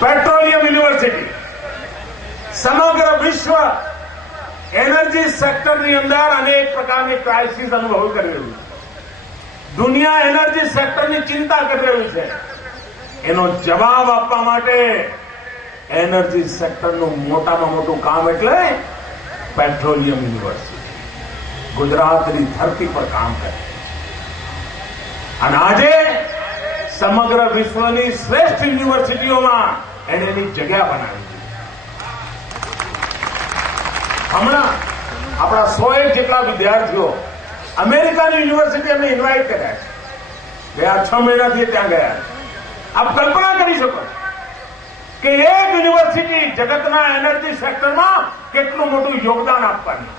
Petroleum university સમગ્ર વિશ્વ energy સેક્ટરની અંદર અનેક પ્રકારની ક્રાઇસિસ અનુભવ કરી રહ્યું છે. દુનિયા એનર્જી સેક્ટરની ચિંતા કરી રહ્યું છે. એનો જવાબ આપવા માટે એનર્જી સેક્ટરનું મોટામાં મોટું કામ એટલે પેટ્રોલિયમ યુનિવર્સિટી ગુજરાતની ધરતી પર કામ કરે. અને આજે સમગ્ર વિશ્વની શ્રેષ્ઠ યુનિવર્સિટીઓમાં એને એની જગ્યા બનાવી છે. હમણાં આપણા 100 જેટલા વિદ્યાર્થીઓ અમેરિકાની યુનિવર્સિટી અમને ઇન્વાઇટ કર્યા છે. ગયા 6 મહિનાથી ત્યાં ગયા. આપ કલ્પના કરી શકો કે એક યુનિવર્સિટી જગતના એનર્જી સેક્ટરમાં કેટલું મોટું યોગદાન આપવાની.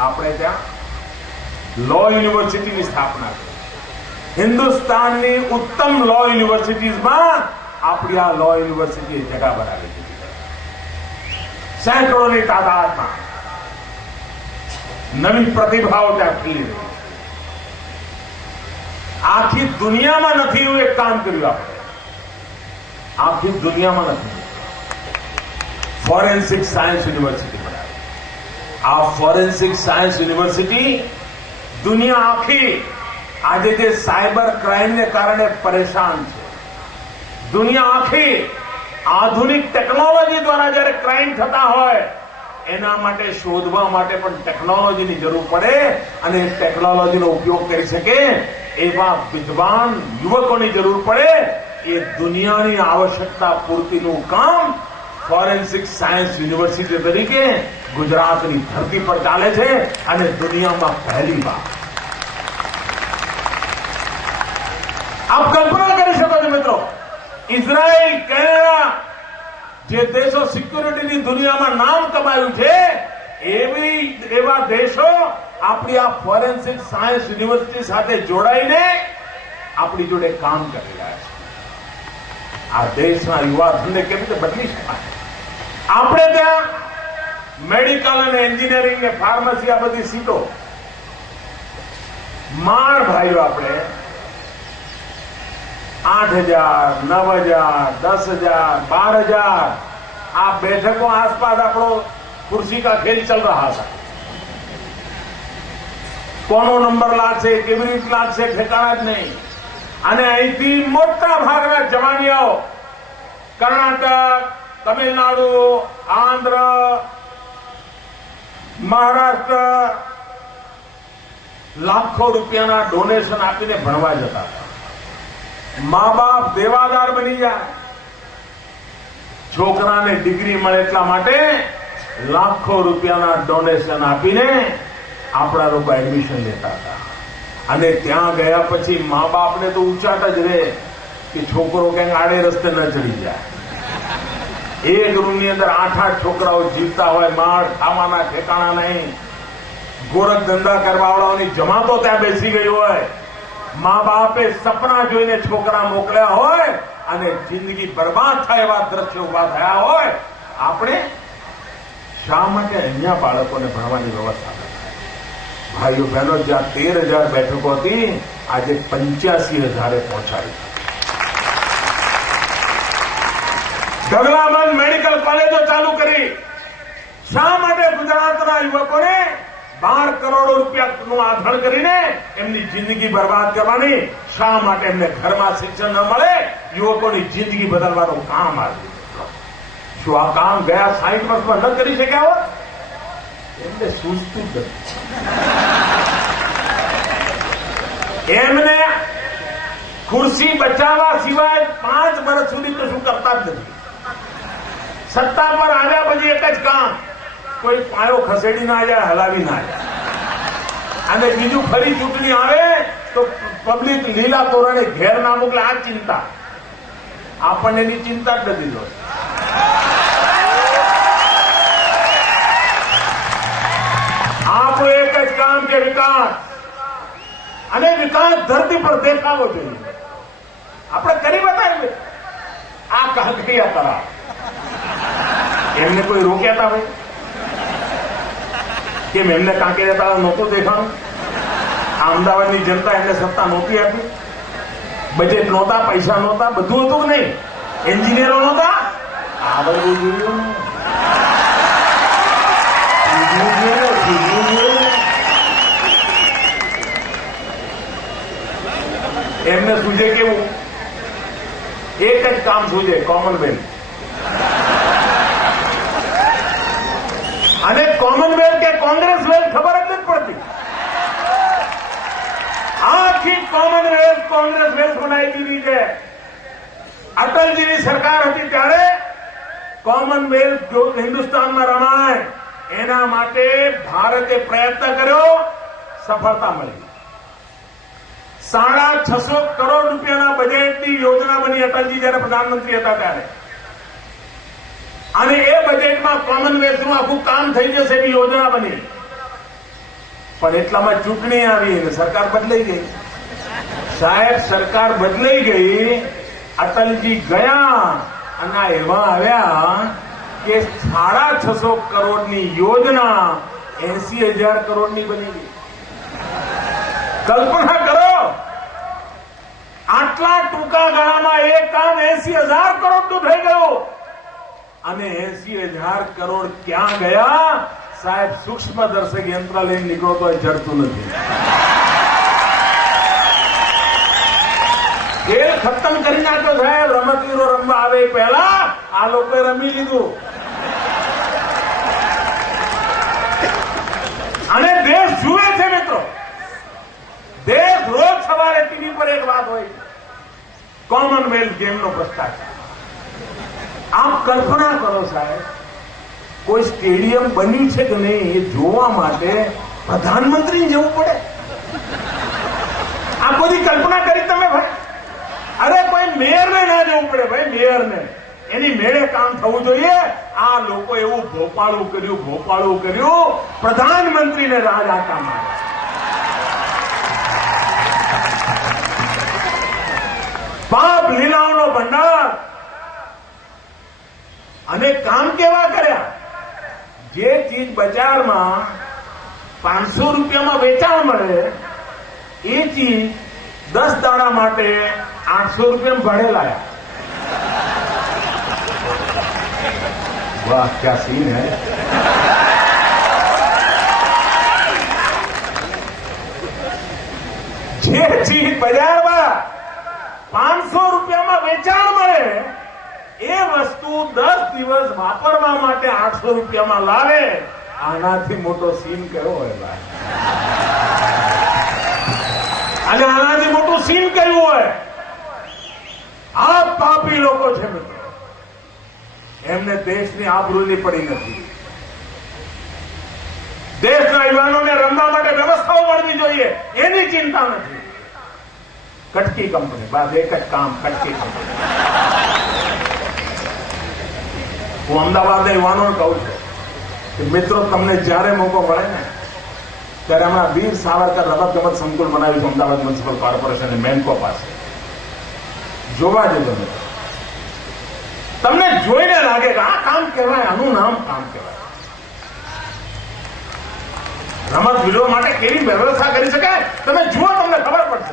આપણે ત્યાં લો યુનિવર્સિટીની સ્થાપના કરી. હિન્દુસ્તાનની ઉત્તમ લો યુનિવર્સિટીઝમાં આપણી આ લો યુનિવર્સિટીએ જગા બનાવી દીધી. સેંકડોની તાદાદમાં નવી પ્રતિભાઓ ત્યાં ખીલી રહી. આખી દુનિયામાં નથી એવું એક કામ કર્યું આપણે. આખી દુનિયામાં નથી. ફોરેન્સિક સાયન્સ યુનિવર્સિટી બનાવી. આ ફોરેન્સિક સાયન્સ યુનિવર્સિટી દુનિયા આખી આજે જે સાયબર ક્રાઇમને કારણે પરેશાન છે, દુનિયા આખી આધુનિક ટેકનોલોજી દ્વારા જ્યારે ક્રાઇમ થતા હોય એના માટે શોધવા માટે પણ ટેકનોલોજીની જરૂર પડે અને ટેકનોલોજીનો ઉપયોગ કરી શકે એવા વિદ્વાન યુવકોની જરૂર પડે. એ દુનિયાની આવશ્યકતા પૂર્તિનું કામ ફોરેન્સિક સાયન્સ યુનિવર્સિટી તરીકે ગુજરાતની ધરતી પર ચાલે છે અને દુનિયામાં પહેલી વાર. આપ કલ્પના કરી શકો છો મિત્રો, ઇઝરાયલ, કેનેડા જે દેશો સિક્યુરિટીની દુનિયામાં નામ કમાયું છે એવા દેશો આપણી આ ફોરેન્સિક સાયન્સ યુનિવર્સિટી સાથે જોડાઈને આપણી જોડે કામ કરી રહ્યા છે. આ દેશના યુવાધનને કેવી રીતે બદલી શકાય? આપણે ત્યાં મેડિકલ અને એન્જિનિયરિંગ ને ફાર્મસી આ બધી સીટો માણ ભાઈઓ આપણે 8,000, 9,000, 10,000, 12,000 આ बैठकों आसपास આપણો कुर्सी का खेल चल रहा था. કોનો નંબર લાગશે, કેવી રીતે લાગશે, ઠેકાણા જ નહીં. અને અહીંથી મોટા ભાગના જવાનિયાઓ કર્ણાટક, તમિલનાડુ, આંધ્ર, મહારાષ્ટ્ર લાખો રૂપિયાના ડોનેશન આપીને ભણવા જતા હતા. મા બાપ દેવાદાર બની જાય. છોકરાને ડિગ્રી મળે એટલા માટે લાખો રૂપિયાના ડોનેશન આપીને આપણા લોકો એડમિશન લેતા હતા. અને ત્યાં ગયા પછી મા બાપને તો ઉચાટ જ રહે કે છોકરો ક્યાંક આડે રસ્તે ન ચડી જાય. એક રૂમની અંદર 8-8 છોકરાઓ જીવતા હોય, માળ ખાવાના ઠેકાણા નહીં, ગોરખ ધંધા કરવાવાળાઓની જમાતો ત્યાં બેસી ગઈ હોય, મા બાપે સપના જોઈને છોકરા મોકલ્યા હોય અને જિંદગી બરબાદ થાય એવા દ્રશ્યો ઉભા થયા હોય. આપણે શા માટે અહીંયા બાળકોને ભણવાની વ્યવસ્થા કરે? ભાઈઓ બહેનો, જ્યાં 13,000 બેઠકો હતી આજે 85,000 પહોંચાડી. ઢગલાબંધ મેડિકલ કોલેજો ચાલુ કરી. શા માટે ગુજરાતના યુવકોને 12 કરોડ રૂપિયાનું આધણ કરીને એમની જિંદગી બરબાદ કરવાની? શા માટે એમને ઘરમાં શિક્ષણ ન મળે? યુવકોની જિંદગી બદલવાનું કામ આવ્યું. શું આ કામ ગયા 60 વર્ષમાં ન કરી શક્યા હોત? એમને સૂઝતું જ નથી. એમને ખુરશી બચાવવા સિવાય 5 વર્ષ સુધી તો શું કરતા જ નથી. સત્તા પર આવ્યા પછી એક જ કામ, કોઈ પાયો ખસેડી ના જાય, હલાવી ના જાય. અને બીજું ફરી ચૂંટણી આવે તો પબ્લિક લીલા તોરણે ઘેર ના મોકલે. આ ચિંતા આપણને એની ચિંતા જ નથી જોઈ. આપણું એક જ કામ કે વિકાસ, અને વિકાસ ધરતી પર દેખાવો જોઈએ. આપણે કરી બતાવીએ. આ કાંકરિયા તળાવ એમને કોઈ રોક્યા હતા ભાઈ? કેમ એમને કાંકરિયા તળાવ નહોતું દેખાણું? અમદાવાદની જનતા એમને સત્તા નહોતી આપી? બજેટ નહોતા, પૈસા નહોતા, બધું હતું કે નહીં? એન્જિનિયરો નહોતા, આ બધું જોયું એમને સૂજે કેવું? એક જ કામ સૂજે, કોમનવેલ્થ. અને કોમનવેલ્થ કે કોંગ્રેસ વેલ્થ ખબર જ નથી પડતી. આખી કોમનવેલ્થ કોંગ્રેસ વેલ્થ બનાવી દીધી છે. અટલજીની સરકાર હતી ત્યારે કોમનવેલ્થ જો હિન્દુસ્તાનમાં રમાય એના માટે ભારતે પ્રયત્ન કર્યો, સફળતા મળી. 650 કરોડ રૂપિયાના બજેટની યોજના બની અટલજી જયારે પ્રધાનમંત્રી હતા ત્યારે. અને એ બજેટમાં કોમનવેલ્થનું આખું કામ થઈ જશે એવી યોજના બની. પણ એટલામાં ચૂંટણી આવી અને સરકાર બદલાઈ ગઈ. સાહેબ, સરકાર બદલાઈ ગઈ, અટલજી ગયા અને એવા આવ્યા કે 650 કરોડની યોજના 80,000 કરોડની બની ગઈ. કલ્પના કરો, આટલા ટૂંકા ગાળામાં એક કામ 80,000 કરોડનું થઈ ગયું. અને 80,000 કરોડ ક્યાં ગયા? સાહેબ, સૂક્ષ્મદર્શક યંત્ર લઈને નીકળો તો જડતું નથી. ખેલ ખતમ કરી નાખ્યો સાહેબ. રમતવીરો રમવા આવે પહેલા આ લોકોએ રમી લીધું. અને દેશ જુએ છે મિત્રો. દેશ રોજ સવારે ટીવી પર એક વાત હોય, કોમનવેલ્થ ગેમનો ભ્રષ્ટાચાર. આપ કલ્પના કરો સાહેબ, કોઈ સ્ટેડિયમ બન્યું છે કે નહીં એ જોવા માટે પ્રધાનમંત્રીને જવું પડે. આ બધી કલ્પના કરી તમે ભાઈ? અરે કોઈ મેયરને ના જવું પડે ભાઈ, મેયરને એની મેળે કામ થવું જોઈએ. આ લોકો એવું ભોપાળું કર્યું, પ્રધાનમંત્રીને રાજ આટા માર્યા. પાપ લીલાઓનો ભંડાર. અને કામ કેવા કર્યા? જે ચીજ બજારમાં 500 રૂપિયામાં વેચાણ મળે એ ચીજ 10 દાડા માટે 800 રૂપિયામાં ભાડે લાયા. વાહ, ક્યા સીન હે. જે ચીજ બજારમાં 500 રૂપિયામાં વેચાણ મળે એ વસ્તુ 10 દિવસ વાપરવા માટે 800 રૂપિયામાં લાવે. આનાથી મોટો સીન કયો હોય? અને આનાથી મોટું સીન કયું હોય? આ પાપી લોકો છે મિત્રો. એમને દેશની આબરૂની પડી નથી. દેશના યુવાનોને રમવા માટે વ્યવસ્થાઓ મળવી જોઈએ એની ચિંતા નથી. કટકી કંપની, બસ એક જ કામ, કટકી કંપની. હું અમદાવાદના યુવાનોને કહું છું કે મિત્રો, તમને જ્યારે મોકો મળે ને ત્યારે હમણાં વીર સાવરકર રમત ગમત સંકુલ બનાવ્યું છે અમદાવાદ મ્યુનિસિપલ કોર્પોરેશન મેન્કો પાસે. જોવા જજો મિત્રો. તમને જોઈને લાગે કે આ કામ કહેવાય, આનું નામ કામ કહેવાય. રમતવીરો માટે કેવી વ્યવસ્થા કરી શકાય તમે જુઓ, તમને ખબર પડશે.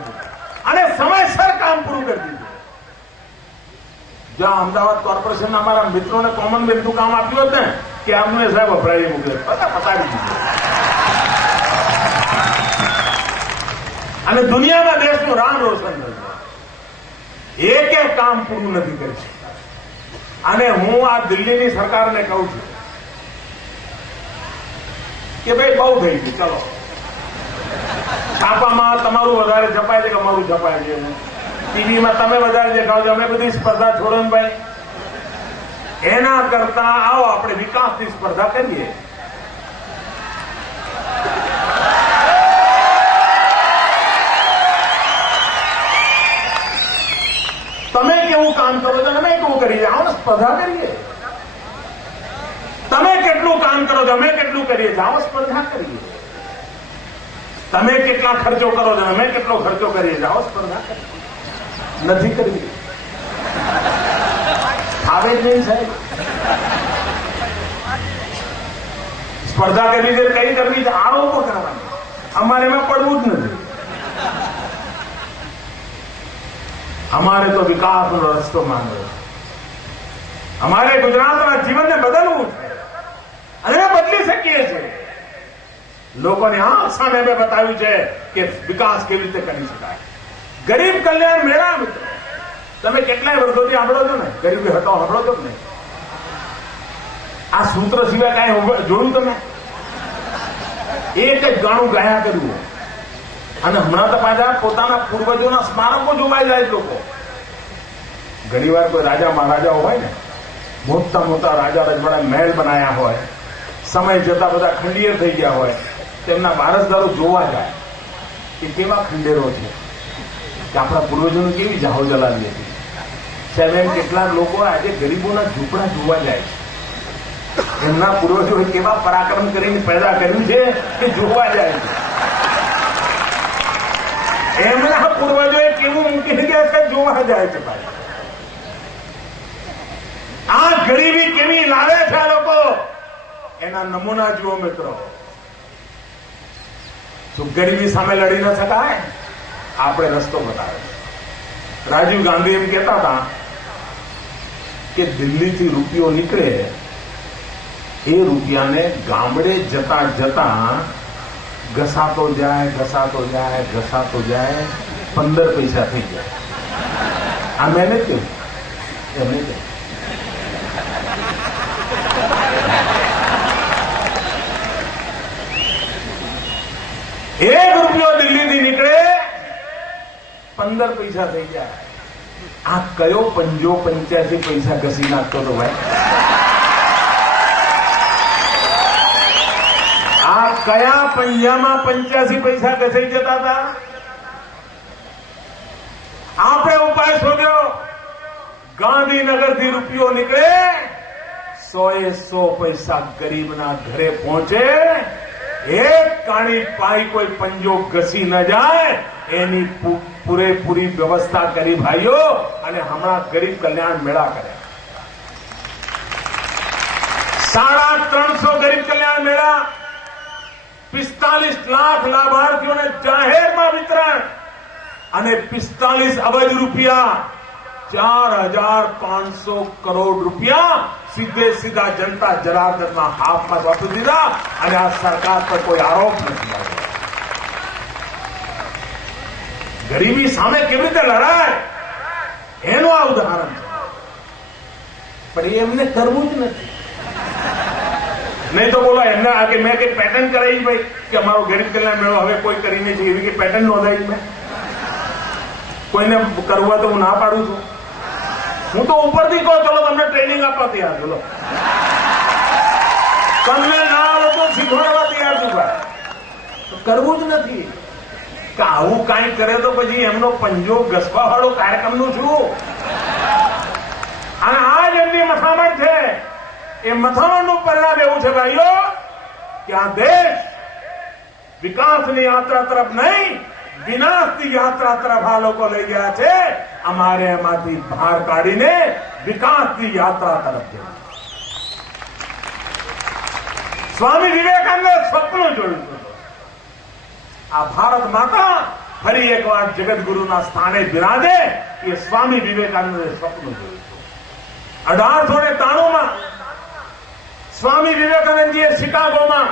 અને સમયસર કામ પૂરું કરી દીધું. જ્યાં અમદાવાદ કોર્પોરેશનના અમારા મિત્રોને કોમનવેલ્થનું કામ આપ્યું હતું ને કે આમને સાહેબ અભરાઈ મૂકે પતાવી દીધું. અને દુનિયામાં દેશનું નામ રોશન થયું. એક કામ પૂરું નથી કરી શકતા. અને હું આ દિલ્હીની સરકારને કહું છું કે ભાઈ બહુ થઈ ગયું, ચલો છાપામાં તમારું વધારે છપાય છે કે અમારું છપાય છે, ટીવીમાં તમે વધારે દેખાવ છો, અમે બધી સ્પર્ધા છોડો ને ભાઈ. એના કરતા આવો આપણે વિકાસની સ્પર્ધા કરીએ. તમે કેવું કામ કરો છો, અમે કેવું કરીએ, આવો સ્પર્ધા કરીએ. તમે કેટલું કામ કરો છો, અમે કેટલું કરીએ, આવો સ્પર્ધા કરીએ. તમે કેટલા ખર્ચો કરો છો, અમે કેટલો ખર્ચો કરીએ, આવો સ્પર્ધા કરીએ. નથી કરવી, આવે જ નહીં સાહેબ. સ્પર્ધા કરવી છે, કઈ કરવી છે, આરોપો કરવાના. અમારે એમાં પડવું જ નથી. અમારે તો વિકાસનો રસ્તો માંગ્યો. અમારે ગુજરાતના જીવનને બદલવું છે અને બદલી શકીએ છીએ. લોકોને આંખ સામે મેં બતાવ્યું છે કે વિકાસ કેવી રીતે કરી શકાય. ગરીબ કલ્યાણ મેળા મિત્રો તમે કેટલાય વર્ષોથી સાંભળો છો ને? ગરીબી હટાવો સાંભળો છો ને? આ સૂત્ર સિવાય કાંઈ જોયું તમે? એક જ ગાણું ગાયા કર્યું અને હમણાં તો પાછા પોતાના પૂર્વજોના સ્મારકો જોવાઈ જાય લોકો. ઘણી વાર કોઈ રાજા મહારાજાઓ હોય ને, મોટા મોટા રાજા રજવાડા મહેલ બનાયા હોય, સમય જતા બધા ખંડિયર થઈ ગયા હોય, તેમના વારસદારો જોવા જાય કે કેવા ખંડેરો છે, કે આપણા પૂર્વજોને કેવી જાહો જલાવી હતી. સાહેબ એમ કેટલાક લોકો આજે ગરીબોના ઝૂંપડા જોવા જાય છે. એમના પૂર્વજોએ કેવા પરાક્રમ કરીને પેદા કર્યું છે કે જોવા જાય છે. એમના પૂર્વજોએ કેવું મૂકી ગયા છે જોવા જાય છે. ભાઈ આ ગરીબી કેવી લાવે છે આ લોકો, એના નમૂના જુઓ મિત્રો. શું ગરીબી સામે લડી ન શકાય? આપણે રસ્તો બતાવે. રાજીવ ગાંધી એમ કહેતા હતા કે દિલ્હીથી રૂપિયો નીકળે એ રૂપિયાને ગામડે જતા જતા ઘસાતો જાય ઘસાતો જાય ઘસાતો જાય 15 પૈસા થઈ જાય. આ મેં નથી કહ્યું, એમને કહ્યું. એક રૂપિયો દિલ્હીથી નીકળે 15 પૈસા થઈ જાય. આ કયો પંજો 85 પૈસા ઘસી નાખતો હતો ભાઈ? આ કયા પંજામાં 85 પૈસા ઘસાઈ જતા હતા? આપણે ઉપાય શોધ્યો. ગાંધીનગરથી રૂપિયો નીકળે 100 પૈસા ગરીબના ઘરે પહોંચે. એક કાણી પાઈ કોઈ પંજો ઘસી ન જાય એની પૂરેપૂરી વ્યવસ્થા કરી ભાઈઓ. અને હમણાં ગરીબ કલ્યાણ મેળા કર્યા. 350 ગરીબ કલ્યાણ મેળા, 45 લાખ લાભાર્થીઓને જાહેરમાં વિતરણ અને 45 અબજ રૂપિયા, 4500 કરોડ રૂપિયા સીધે સીધા જનતા જનાર્દનના હાથમાં વાપરી દીધા. અને આ સરકાર પર કોઈ આરોપ નથી લાગ્યો. ગરીબી સામે કેવી રીતે લડાય એનું આ ઉદાહરણ છે. પણ એમને કરવું જ નથી. નહીં તો બોલો એમને આગે મેં કઈ પેટર્ન કરાવી ભાઈ કે અમારો ગરીબ કલ્યાણ મેળો હવે કોઈ કરીને છે એવી કઈ પેટર્ન નોંધાવી મેં? કોઈને કરવા તો હું ના પાડું છું. હું તો ઉપરથી કહું ચલો તમને ટ્રેનિંગ આપવા તૈયાર. બોલો તમને ના આવે તો શીખવાડવા તૈયાર છું ભાઈ. તો કરવું જ નથી કે આવું કાંઈ કરે તો પછી એમનો પંજો ઘસવા વાળો કાર્યક્રમનું છું. અને આ જ એમની મથામણ છે. એ મથામણનું પરિણામ એવું છે ભાઈઓ કે આ દેશ વિકાસની યાત્રા તરફ નહીં વિનાશની યાત્રા તરફ આ લોકો લઈ ગયા છે. અમારે એમાંથી બહાર કાઢીને વિકાસની યાત્રા તરફ જવું. સ્વામી વિવેકાનંદે સપનું જોયું હતું. આ ભારત માતા ફરી એકવાર જગતગુરુના સ્થાને બિરાજે એ સ્વામી વિવેકાનંદે સપનું જોયું હતું. 1893 સ્વામી વિવેકાનંદજીએ શિકાગોમાં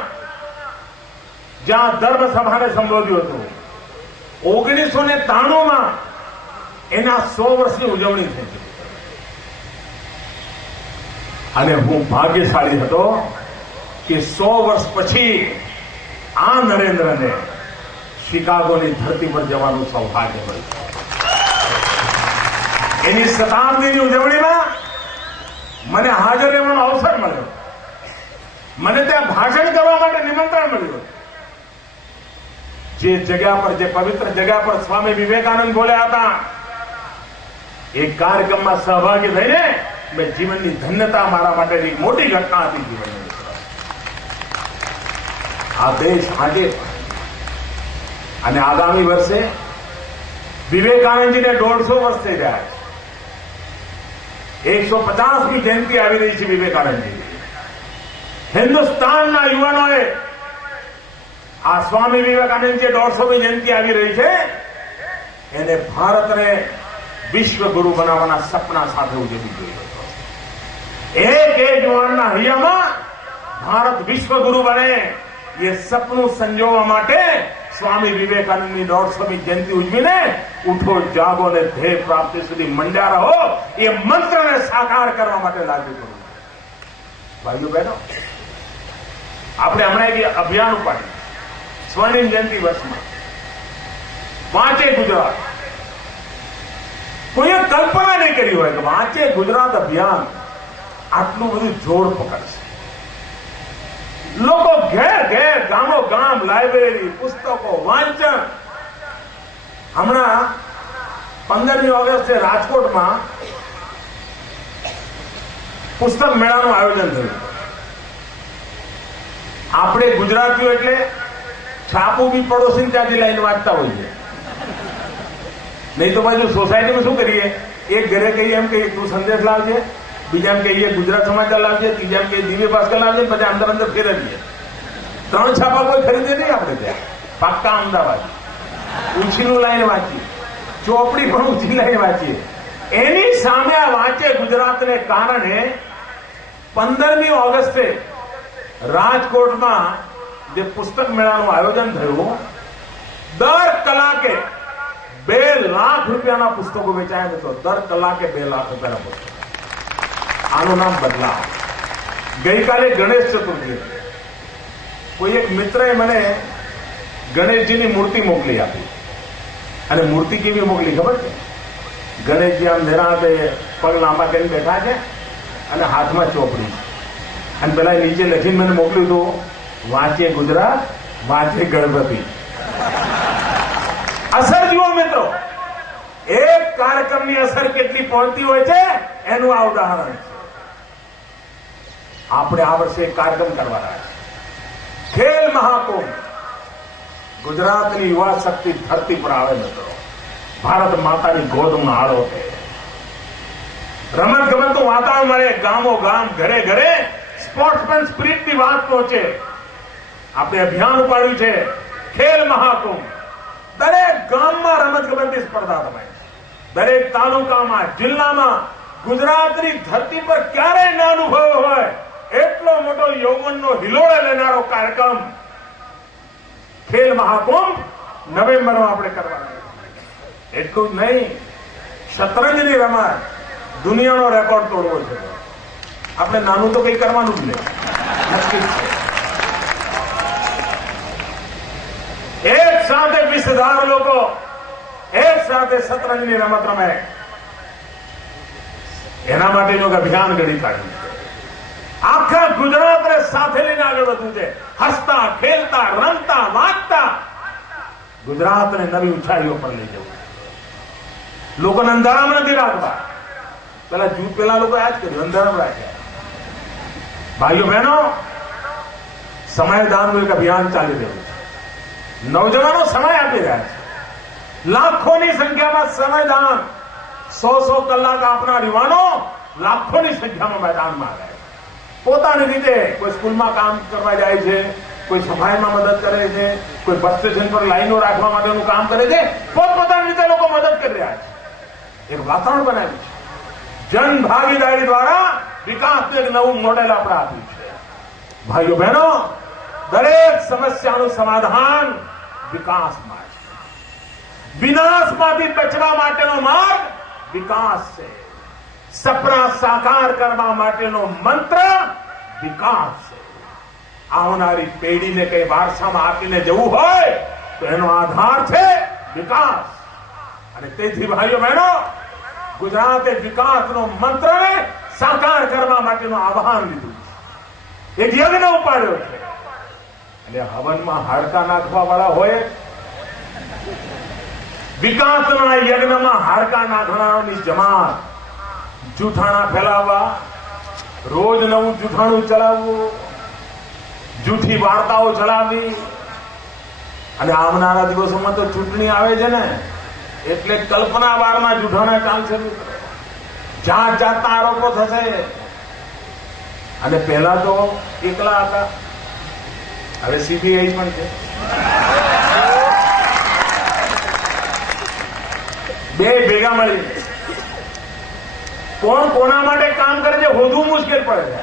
જ્યાં ધર્મ સભાને સંબોધ્યું હતું, 1993 એના 100 વર્ષની ઉજવણી થઈ હતી. અને હું ભાગ્યશાળી હતો કે 100 વર્ષ પછી આ નરેન્દ્રને શિકાગોની ધરતી પર જવાનું સૌભાગ્ય મળ્યું. એની શતાબ્દીની ઉજવણીમાં મને હાજર રહેવાનો અવસર મળ્યો. મને ત્યાં ભાષણ કરવા માટે નિમંત્રણ મળ્યું. જે જગ્યા પર, જે પવિત્ર જગ્યા પર સ્વામી વિવેકાનંદ બોલ્યા હતા એ કાર્યક્રમમાં સહભાગી થઈને મેં જીવનની ધન્યતા, મારા માટેની મોટી ઘટના હતી જીવનની. આ દેશ આજે અને આગામી વર્ષે વિવેકાનંદજીને 150 વર્ષ થઈ રહ્યા છે. 150મી જયંતિ આવી રહી છે વિવેકાનંદજી. હિન્દુસ્તાનના યુવાનોએ આ સ્વામી વિવેકાનંદજી 150મી જયંતિ આવી રહી છે એને ભારતને વિશ્વગુરુ બનાવવાના સપના સાથે ઉજવી ગયો હતો. એક યુવાનના હૈયામાં ભારત વિશ્વગુરુ બને એ સપનું સંજોવા માટે સ્વામી વિવેકાનંદની 150મી જયંતિ ઉજવીને ઉઠો જાગો ને ધ્યેય પ્રાપ્તિ સુધી મંડ્યા રહો એ મંત્રને સાકાર કરવા માટે લાગુ કરવું. ભાઈઓ બહેનો, આપણે હમણાં એક અભિયાન ઉપાડ્યું સ્વર્ણિમ જયંતિ વર્ષમાં વાંચે ગુજરાત. કોઈએ કલ્પના નહીં કરી હોય કે વાંચે ગુજરાત અભિયાન આટલું બધું જોર પકડશે. લોકો ઘેર ઘેર ગામો ગામ લાઇબ્રેરી પુસ્તકો વાંચન. હમણાં 15મી ઓગસ્ટે રાજકોટમાં પુસ્તક મેળાનું આયોજન થયું. આપણે ગુજરાતીઓ એટલે છાપું બી પડોશી ત્યાંથી લઈને વાંચતા હોઈએ. નહીં તો બાજુ સોસાયટીમાં શું કરીએ, એક ઘરે કહીએ એમ કહીએ તું સંદેશ લાવજે, બીજા એમ કહીએ ગુજરાત સમાચાર લાવજે, ત્રીજા એમ કહીએ દિવ્ય ભાસ્કર લાવજે, પછી અંદર ફેરવીએ. 3 છાપા કોઈ ખરીદે નહીં આપણે ત્યાં. પાક્કા અમદાવાદ ઉછીનું લાઈને વાંચીએ, ચોપડી પણ ઉછી લાઈને વાંચીએ. એની સામે આ વાંચે ગુજરાતને કારણે 15મી ઓગસ્ટે રાજકોટમાં જે પુસ્તક મેળાનું આયોજન થયું, દર કલાકે 2 લાખ રૂપિયાના પુસ્તકો વેચાયા હતો. દર કલાકે 2 લાખ રૂપિયાના પુસ્તકો. આનું નામ બદલાવ. ગઈકાલે ગણેશ ચતુર્થી હતી. કોઈ એક મિત્રએ મને ગણેશજીની મૂર્તિ મોકલી આપી. અને મૂર્તિ કેવી મોકલી ખબર છે? ગણેશજી આમ નિરાંતે પગ લાંબા કરીને બેઠા છે અને હાથમાં ચોપડી છે. અને પેલા નીચે લખીને મને મોકલ્યું હતું, વાંચે ગુજરાત વાંચે ગણપતિ. અસર જુઓ મિત્રો, એક કાર્યક્રમની અસર કેટલી પહોંચતી હોય છે એનું આ ઉદાહરણ છે. આપણે આ વર્ષે એક કાર્યક્રમ કરવાના છે, ખેલ મહાકુંભ. ગુજરાતની યુવા શક્તિ ધરતી પર આવે મિત્રો. ભારત માતાની ગોદમાં આળો છે. રમત ગમતનું વાતાવરણ મળે, ગામો ગામ ઘરે ઘરે સ્પોર્ટ્સમેન સ્પિરિટની વાત પહોંચે. આપણે અભિયાન ઉપાડ્યું છે ખેલ મહાકુંભ. દરેક ગામમાં રમત ગમતની સ્પર્ધા રમાય. દરેક તાલુકામાં જિલ્લામાં ગુજરાતની ધરતી પર ક્યારેય ના અનુભવ હોય એટલો મોટો યૌવનનો હિલોળે લેનારો કાર્યક્રમ ખેલ મહાકુંભ નવેમ્બરમાં આપણે કરવાના. એટલું જ નહીં, શતરંજની રમત દુનિયાનો રેકોર્ડ તોડવો છે. આપણે નાનું તો કંઈ કરવાનું જ નહીં, નક્કી છે. એક સાથે 20,000 લોકો એક સાથે શતરંજની રમત રમે. એના માટેનું અભિયાન ઘડી કાઢ્યું છે. આખા ગુજરાતને સાથે લઈને આગળ વધવું છે. હસતા ખેલતા રમતા વાંચતા ગુજરાતને નવી ઊંચાઈઓ પર લઈ જવું. લોકોને અંધારામાં નથી રાખવા. પેલા લોકો આ જ કર્યું, અંધારામાં રાખ્યા. ભાઈઓ બહેનો, સમયદાનનું એક અભિયાન ચાલી રહ્યું છે. નવજવાનો સમય આપી રહ્યા છે. લાખોની સંખ્યામાં સમયદાન, 100 કલાક આપનાર યુવાનો લાખોની સંખ્યામાં મેદાનમાં આવ્યા છે. પોતાની રીતે કોઈ સ્કૂલમાં કામ કરવા જાય છે, કોઈ સફાઈમાં મદદ કરે છે, કોઈ બસ સ્ટેશન પર લાઈનો રાખવા માટેનું કામ કરે છે. પોતપોતાની રીતે લોકો મદદ કરી રહ્યા છે. એક વાતાવરણ બનાવ્યું છે. જન ભાગીદારી દ્વારા વિકાસનું એક નવું મોડેલ આપણે આપ્યું છે. ભાઈઓ બહેનો, દરેક સમસ્યાનું સમાધાન વિકાસમાં છે. વિનાશમાંથી બચવા માટેનો માર્ગ વિકાસ છે. સપના સાકાર કરવા માટેનો મંત્ર વિકાસ છે. આવનારી પેઢીને કઈ વારસામાં આપીને જવું હોય તો એનો આધાર છે વિકાસ. અને તેથી ભાઈઓ બહેનો, ગુજરાતે વિકાસનો મંત્રને સાકાર કરવા માટેનું આહ્વાન લીધું છે. એક યજ્ઞ ઉપાડ્યો છે. એટલે હવનમાં હાડકા નાખવા વાળા હોય, વિકાસના યજ્ઞમાં હાડકા નાખનારાની જમાત, જૂઠાણા ફેલાવવા, રોજ નવું જૂઠાણું ચલાવવું, જૂઠી વાર્તાઓ ચલાવવી. અને આવનારા દિવસોમાં તો ચૂંટણી આવે છે ને, એટલે કલ્પના બારમાં જૂઠાણા ચાલશે. જાત જાતના આરોપો થશે. અને પહેલા તો એકલા હતા, હવે સીબીઆઈ પણ છે. બે ભેગા મળી કોણ કોના માટે કામ કરે છે હોધવું મુશ્કેલ પડે છે.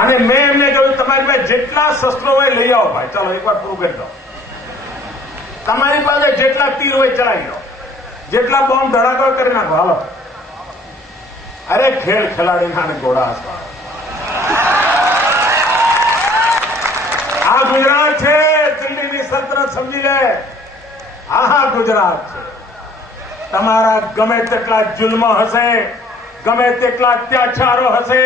અને મેં એમને કહ્યું તમારી પાસે જેટલા શસ્ત્રો હોય લઈ આવો ભાઈ, ચાલો એકવાર પૂરું કરી દો. તમારી પાસે જેટલા તીર હોય ચલાવી દો, જેટલા બોમ્બ ધડાકો કરી નાખો, હાલો. અરે ખેલ ખેલાડીના ઘોડા આ ગુજરાત છે. દિલ્હીની સલ્તનત સમજી લે, આ ગુજરાત છે. તમારા ગમે તેટલા જુલ્મ હશે, ગમે તેટલા અત્યાચારો હશે,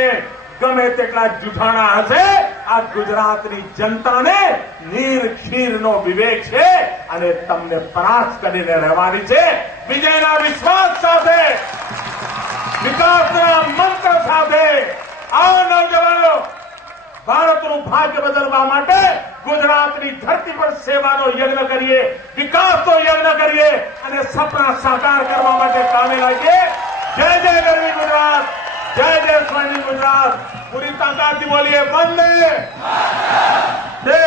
ગમે તેટલા જૂઠાણા હશે, આ ગુજરાતની જનતાને નીર ક્ષીરનો વિવેક છે અને તમને પરાસ્ત કરીને રહેવાની છે. વિજયના વિશ્વાસ સાથે, વિકાસના મંત્ર સાથે આ નવજવાનો ભારતનું ભાગ્ય બદલવા માટે ગુજરાતની ધરતી પર સેવાનો યજ્ઞ કરીએ, વિકાસનો યજ્ઞ કરીએ અને સપના સાકાર કરવા માટે કામે લાગીએ. જય જય ગરવી ગુજરાત, જય જય સ્વર્ણિમ ગુજરાત. પૂરી તાકાતથી બોલીએ વંદે જય.